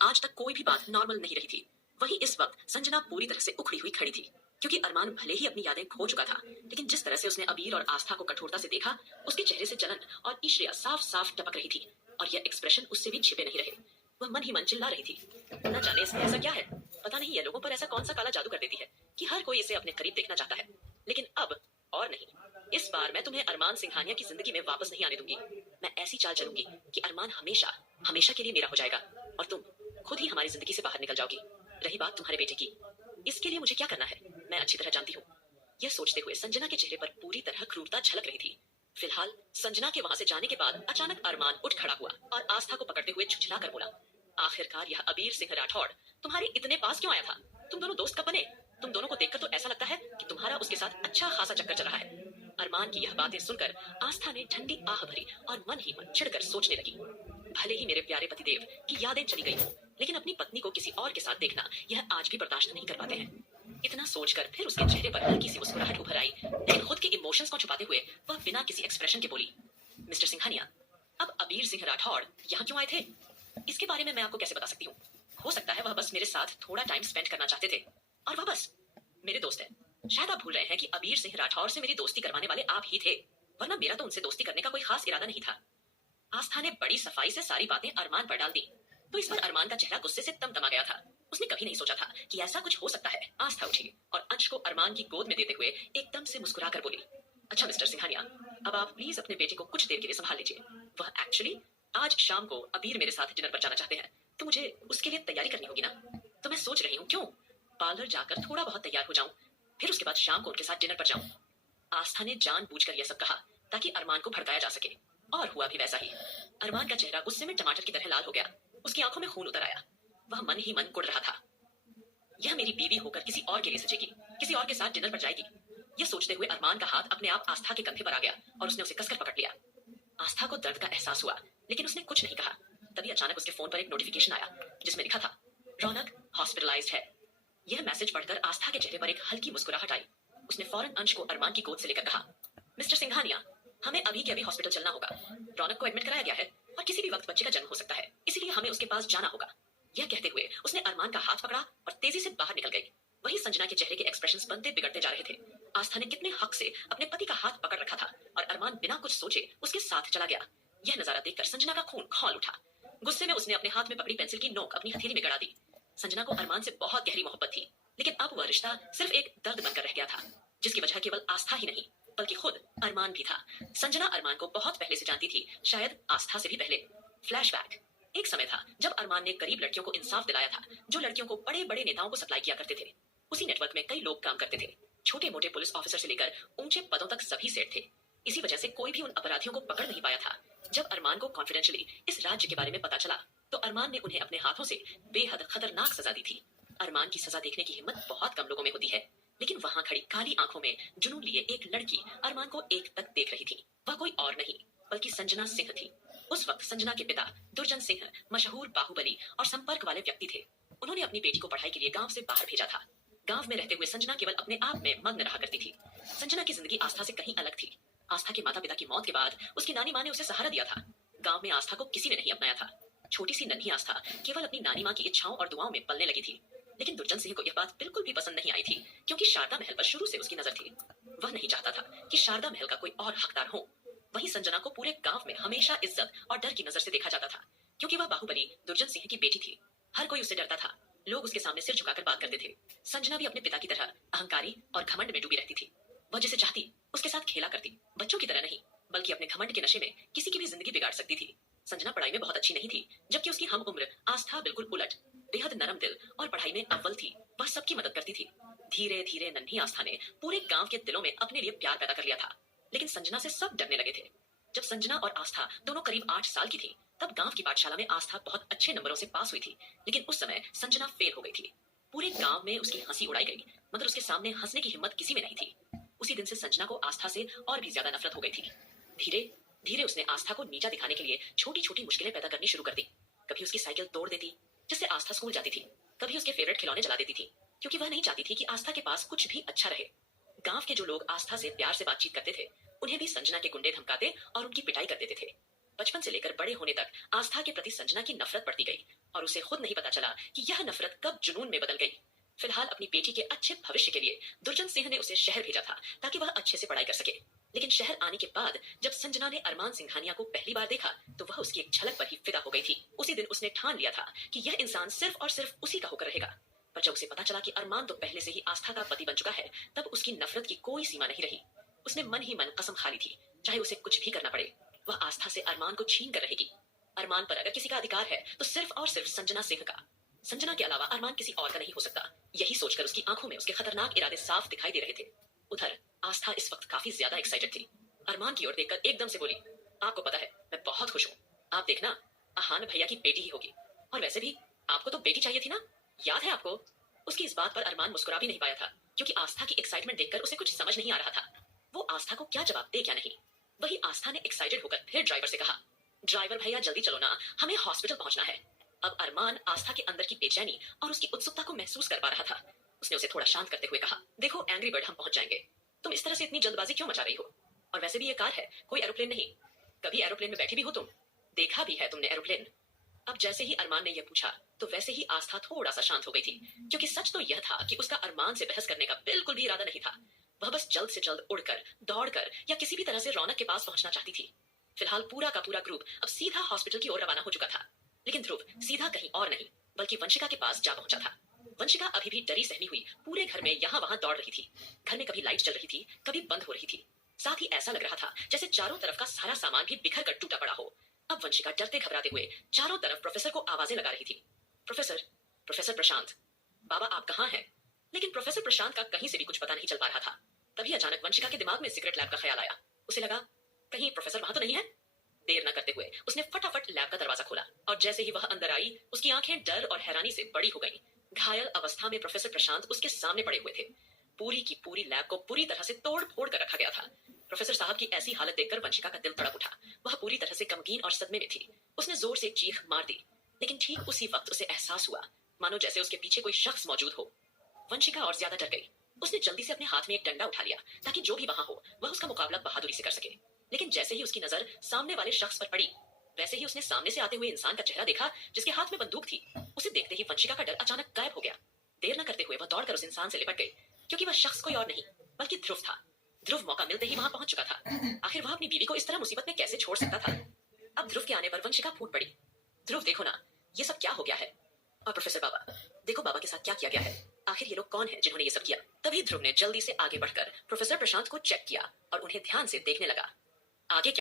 आज तक कोई भी बात नॉर्मल नहीं रही थी। वहीं इस वक्त संजना पूरी तरह से उखड़ी हुई खड़ी थी, क्योंकि अरमान भले ही अपनी यादें खो चुका था, लेकिन जिस तरह से उसने अबीर और आस्था को कठोरता से देखा, उसके चेहरे से जलन और ईर्ष्या साफ साफ टपक रही थी। और यह एक्सप्रेशन उससे भी छिपे नहीं रहे। वह मन ही मन चिल्ला रही थी, न जाने इसमें ऐसा क्या है। पता नहीं ये लोगों पर ऐसा कौन सा काला जादू कर देती है कि हर कोई इसे अपने करीब देखना चाहता है। लेकिन अब और नहीं, इस बार मैं तुम्हें अरमान सिंघानिया की जिंदगी में वापस नहीं आने दूंगी। मैं ऐसी चाल चलूंगी कि अरमान हमेशा हमेशा के लिए मेरा हो जाएगा और तुम खुद ही हमारी जिंदगी से बाहर निकल जाओगी। रही बात तुम्हारे बेटे की, इसके लिए मुझे क्या करना है मैं अच्छी तरह जानती हूँ। यह सोचते हुए संजना के चेहरे पर पूरी तरह क्रूरता झलक रही थी। फिलहाल संजना के वहां से जाने के बाद अचानक अरमान उठ खड़ा हुआ और आस्था को पकड़ते हुए झुझला कर बोला, आखिरकार यह अबीर सिंह राठौड़ तुम्हारे इतने पास क्यों आया था? तुम दोनों दोस्त कब बने? तुम दोनों को देखकर तो ऐसा लगता है कि तुम्हारा उसके साथ अच्छा खासा चक्कर चल रहा है। अरमान की यह बातें सुनकर आस्था ने ठंडी आह भरी और मन ही मन चिढ़कर सोचने लगी, भले ही मेरे प्यारे पतिदेव की यादें चली गई हो, लेकिन अपनी पत्नी को किसी और के साथ देखना यह आज भी बर्दाश्त नहीं कर पाते हैं। इतना सोचकर फिर उसके चेहरे पर हल्की सी मुस्कुराहट उभर आई, लेकिन खुद के इमोशंस को छुपाते हुए वह बिना किसी एक्सप्रेशन के बोली, मिस्टर सिंघानिया, अब अबीर सिंह राठौड़ यहाँ क्यों आए थे? इसके बारे में मैं आपको कैसे बता सकती हूँ? हो सकता है वह बस मेरे साथ थोड़ा टाइम स्पेंड करना चाहते थे और वह बस मेरे दोस्त है। शायद आप भूल रहे हैं कि अबीर सिंह राठौड़ से मेरी दोस्ती करवाने वाले आप ही थे, वरना मेरा तो उनसे दोस्ती करने का कोई खास इरादा नहीं था। आस्था ने बड़ी सफाई से सारी बातें अरमान पर डाल दी, तो इस पर अरमान का चेहरा गुस्से से तमतमा गया था। उसने कभी नहीं सोचा था कि ऐसा कुछ हो सकता है। आस्था उठी और अंश को अरमान की गोद में देते हुए एकदम से मुस्कुरा कर बोली, अच्छा मिस्टर सिंघानिया, अब आप प्लीज अपने बेटे को कुछ देर के लिए संभाल लीजिए। वह एक्चुअली आज शाम को अबीर मेरे साथ डिनर पर जाना चाहते हैं, तो मुझे उसके लिए तैयारी करनी होगी ना। तो मैं सोच रही हूँ क्यों पार्लर जाकर थोड़ा बहुत तैयार हो जाऊं, फिर उसके बाद शाम को उनके साथ डिनर पर जाऊं। आस्था ने जानबूझकर यह सब कहा ताकि अरमान को भड़काया जा सके, और हुआ भी वैसा ही। अरमान का चेहरा गुस्से में टमाटर की तरह लाल हो गया, उसकी आंखों में खून उतर आया। वह मन ही मन कुढ़ रहा था, यह मेरी बीवी होकर किसी और के लिए सजेगी, किसी और के साथ डिनर पर जाएगी। यह सोचते हुए अरमान का हाथ अपने आप आस्था के कंधे पर आ गया और उसने उसे कसकर पकड़ लिया। आस्था को दर्द का एहसास हुआ, लेकिन उसने कुछ नहीं कहा। तभी अचानक उसके फोन पर एक नोटिफिकेशन आया जिसमें लिखा था, रौनक हॉस्पिटलाइज्ड है। यह मैसेज पढ़कर आस्था के चेहरे पर एक हल्की मुस्कुराहट आई। उसने फौरन अंश को अरमान की गोद से लेकर कहा, मिस्टर सिंघानिया, हमें अभी के अभी हॉस्पिटल चलना होगा। रौनक को एडमिट कराया गया है और किसी भी वक्त बच्चे का जन्म हो सकता है, इसीलिए हमें उसके पास जाना होगा। यह कहते हुए उसने अरमान का हाथ पकड़ा और तेजी से बाहर निकल गई। वही संजना के चेहरे के एक्सप्रेशंस बनते बिगड़ते जा रहे थे। आस्था ने कितने हक से अपने पति का हाथ पकड़ रखा था और अरमान बिना कुछ सोचे उसके साथ चला गया। यह नजारा देखकर संजना का खून खौल उठा। गुस्से में उसने अपने हाथ में पकड़ी पेंसिल की नोक अपनी हथेली में गड़ा दी। संजना को अरमान से बहुत गहरी मोहब्बत थी, लेकिन अब वह रिश्ता सिर्फ एक दर्द बनकर रह गया था, जिसकी वजह केवल आस्था ही नहीं बल्कि खुद अरमान भी था। संजना अरमान को बहुत पहले से जानती थी, शायद आस्था से भी पहले। फ्लैशबैक, एक समय था जब अरमान ने गरीब लड़कियों को इंसाफ दिलाया था, जो लड़कियों को बड़े बड़े नेताओं को सप्लाई किया करते थे। उसी नेटवर्क में कई लोग काम करते थे, छोटे मोटे पुलिस ऑफिसर से लेकर ऊंचे पदों तक सभी सेठ थे। इसी वजह से कोई भी उन अपराधियों को पकड़ नहीं पाया था। जब अरमान को कॉन्फिडेंशियली इस राज्य के बारे में पता चला, तो अरमान ने उन्हें अपने हाथों से बेहद खतरनाक सजा दी थी। अरमान की सजा देखने की हिम्मत बहुत कम लोगों में होती है, लेकिन वहां खड़ी काली आंखों में जुनून लिए एक लड़की अरमान को एक तक देख रही थी। वह कोई और नहीं बल्कि संजना सिंह थी। उस वक्त संजना के पिता दुर्जन सिंह मशहूर बाहुबली और संपर्क वाले व्यक्ति थे। उन्होंने अपनी बेटी को पढ़ाई के लिए गांव से बाहर भेजा था। गांव में रहते हुए संजना केवल अपने आप में मग्न रहा करती थी। संजना की जिंदगी आस्था से कहीं अलग थी। आस्था के माता पिता की मौत के बाद उसकी नानी माँ ने उसे सहारा दिया था। गांव में आस्था को किसी ने नहीं अपनाया था। छोटी सी नन्ही आस्था केवल अपनी नानी माँ की इच्छाओं और दुआओं में पलने लगी थी। लेकिन दुर्जन सिंह को यह बात बिल्कुल भी पसंद नहीं आई थी, क्योंकि शारदा महल पर शुरू से उसकी नजर थी। वह नहीं चाहता था कि शारदा महल का कोई और हकदार हो। वहीं संजना को पूरे गांव में हमेशा इज्जत और डर की नजर से देखा जाता था, क्योंकि वह बाहुबली दुर्जन सिंह की बेटी थी। हर कोई उससे डरता था। लोग उसके सामने सिर झुकाकर बात करते थे। संजना भी अपने पिता की तरह अहंकारी और घमंड में डूबी रहती थी। वह जिसे चाहती उसके साथ खेला करती, बच्चों की तरह नहीं बल्कि अपने घमंड के नशे में किसी की भी जिंदगी बिगाड़ सकती थी। संजना पढ़ाई में बहुत अच्छी नहीं थी, जबकि उसकी हम उम्र आस्था बिल्कुल उलट, बेहद नरम दिल और पढ़ाई में अव्वल थी। वह सबकी मदद करती थी। धीरे धीरे नन्ही आस्था ने पूरे गांव के दिलों में अपने लिए प्यार पैदा कर लिया था। लेकिन संजना से सब डरने लगे थे। जब संजना और आस्था दोनों करीब 8 साल की थी, तब गांव की पाठशाला में आस्था बहुत अच्छे नंबरों से पास हुई थी, लेकिन उस समय संजना फेल हो गई थी। पूरे गांव में उसकी हंसी उड़ाई गई, मगर उसके सामने हंसने की हिम्मत किसी में नहीं थी। उसी दिन से संजना को आस्था से और भी ज्यादा नफरत हो गई थी। धीरे धीरे उसने आस्था को नीचा दिखाने के लिए छोटी छोटी मुश्किलें पैदा करनी शुरू कर दी। कभी उसकी साइकिल तोड़ देती, जिससे आस्था स्कूल जाती थी। कभी उसके फेवरेट खिलौने जला देती थी, क्योंकि वह नहीं चाहती थी कि आस्था के पास कुछ भी अच्छा रहे। गांव के जो लोग आस्था से प्यार से बातचीत करते थे, उन्हें भी संजना के गुंडे धमकाते और उनकी पिटाई कर देते थे। बचपन से लेकर बड़े होने तक आस्था के प्रति संजना की नफरत बढ़ती गई और उसे खुद नहीं पता चला कि यह नफरत कब जुनून में बदल गई। फिलहाल अपनी बेटी के अच्छे भविष्य के लिए दुर्जन सिंह ने उसे शहर भेजा था ताकि वह अच्छे से पढ़ाई कर सके। लेकिन शहर आने के बाद जब संजना ने अरमान सिंघानिया को पहली बार देखा तो वह उसकी एक झलक पर ही फिदा हो गई थी। उसी दिन उसने ठान लिया था कि यह इंसान सिर्फ और सिर्फ उसी का होकर रहेगा। पर जब उसे पता चला कि अरमान तो पहले से ही आस्था का पति बन चुका है, तब उसकी नफरत की कोई सीमा नहीं रही। उसने मन ही मन कसम खा ली थी, चाहे उसे कुछ भी करना पड़े, वह आस्था से अरमान को छीन कर रहेगी। अरमान पर अगर किसी का अधिकार है तो सिर्फ और सिर्फ संजना सिंह का। संजना के अलावा अरमान किसी और का नहीं हो सकता। यही सोचकर उसकी आंखों में उसके खतरनाक इरादे साफ दिखाई दे रहे थे। उधर आस्था इस वक्त काफी ज्यादा एक्साइटेड थी। अरमान की ओर देखकर एकदम से बोली, आपको पता है मैं बहुत खुश हूँ। आप देखना, अहान भैया की बेटी ही होगी। और वैसे भी आपको तो बेटी चाहिए थी ना, याद है आपको? उसकी इस बात पर अरमान मुस्कुरा भी नहीं पाया था, क्योंकि आस्था की एक्साइटमेंट देखकर उसे कुछ समझ नहीं आ रहा था। वो आस्था को क्या जवाब दे क्या नहीं। वही आस्था ने एक्साइटेड होकर फिर ड्राइवर से कहा, ड्राइवर भैया जल्दी चलो ना, हमें हॉस्पिटल पहुंचना है। अब अरमान आस्था के अंदर की बेचैनी और उसकी उत्सुकता को महसूस कर पा रहा था। उसने उसे थोड़ा शांत करते हुए कहा, देखो एंग्री बर्ड, हम पहुंच जाएंगे। तुम इस तरह से इतनी जल्दबाजी क्यों मचा रही हो? और वैसे भी ये कार है, कोई एरोप्लेन नहीं। कभी एरोप्लेन में बैठी भी हो तुम? देखा भी है तुमने एरोप्लेन? अब जैसे ही अरमान ने यह पूछा तो वैसे ही आस्था थोड़ा सा शांत हो गई थी, क्योंकि सच तो यह था कि उसका अरमान से बहस करने का बिल्कुल भी इरादा नहीं था। वह बस जल्द से जल्द उड़कर, दौड़कर या किसी भी तरह से रौनक के पास पहुंचना चाहती थी। फिलहाल पूरा का पूरा ग्रुप अब सीधा हॉस्पिटल की ओर रवाना हो चुका था। लेकिन ध्रुव सीधा कहीं और नहीं, बल्कि वंशिका के पास जा पहुंचा था। वंशिका अभी भी डरी सहमी हुई पूरे घर में यहाँ वहां दौड़ रही थी। घर में कभी लाइट जल रही थी, कभी बंद हो रही थी। साथ ही ऐसा लग रहा था जैसे चारों तरफ का सारा सामान भी बिखर कर टूटा पड़ा हो। अब वंशिका डरते घबराते हुए चारों तरफ प्रोफेसर को आवाजें लगा रही थी। प्रोफेसर, प्रोफेसर प्रशांत, बाबा आप कहाँ हैं? लेकिन प्रोफेसर प्रशांत का कहीं से भी कुछ पता नहीं चल पा रहा था। तभी अचानक वंशिका के दिमाग में सिगरेट लैब का ख्याल आया। उसे लगा, कहीं प्रोफेसर वहां तो नहीं है? देर न करते हुए उसने फटाफट लैब का दरवाजा खोला और जैसे ही वह अंदर आई, उसकी आंखें डर और हैरानी से बड़ी हो गईं। घायल अवस्था में प्रोफेसर प्रशांत उसके सामने पड़े हुए थे। पूरी की पूरी लैब को पूरी तरह से तोड़ फोड़ कर रखा गया था। प्रोफेसर साहब की ऐसी हालत देखकर वंशिका का दिल तड़प उठा। वह पूरी तरह से गमगीन और सदमे में थी। उसने जोर से एक चीख मार दी, लेकिन ठीक उसी वक्त उसे एहसास हुआ मानो जैसे उसके पीछे कोई शख्स मौजूद हो। वंशिका और ज्यादा डर गई। उसने जल्दी से अपने हाथ में एक डंडा उठा लिया ताकि जो भी वहां हो वह उसका मुकाबला बहादुरी से कर सके। लेकिन जैसे ही उसकी नजर सामने वाले शख्स पर पड़ी, वैसे ही उसने सामने से आते हुए इंसान का चेहरा देखा जिसके हाथ में बंदूक थी। उसे देखते ही वंशिका का डर अचानक गायब हो गया। देर न करते हुए वह दौड़कर उस इंसान से लिपट गई, क्योंकि वह शख्स कोई और नहीं बल्कि ध्रुव था। ध्रुव मौका मिलते ही वहां पहुंच चुका था। आखिर वह अपनी बीवी को इस तरह मुसीबत में कैसे छोड़ सकता था? अब ध्रुव के आने पर वंशिका फूट पड़ी। ध्रुव देखो ना, ये सब क्या हो गया है? और प्रोफेसर बाबा, देखो बाबा के साथ क्या किया गया है। आखिर ये लोग कौन है जिन्होंने ये सब किया? तभी ध्रुव ने जल्दी से आगे बढ़कर प्रोफेसर प्रशांत को चेक किया और उन्हें ध्यान से देखने लगा। आगे क्या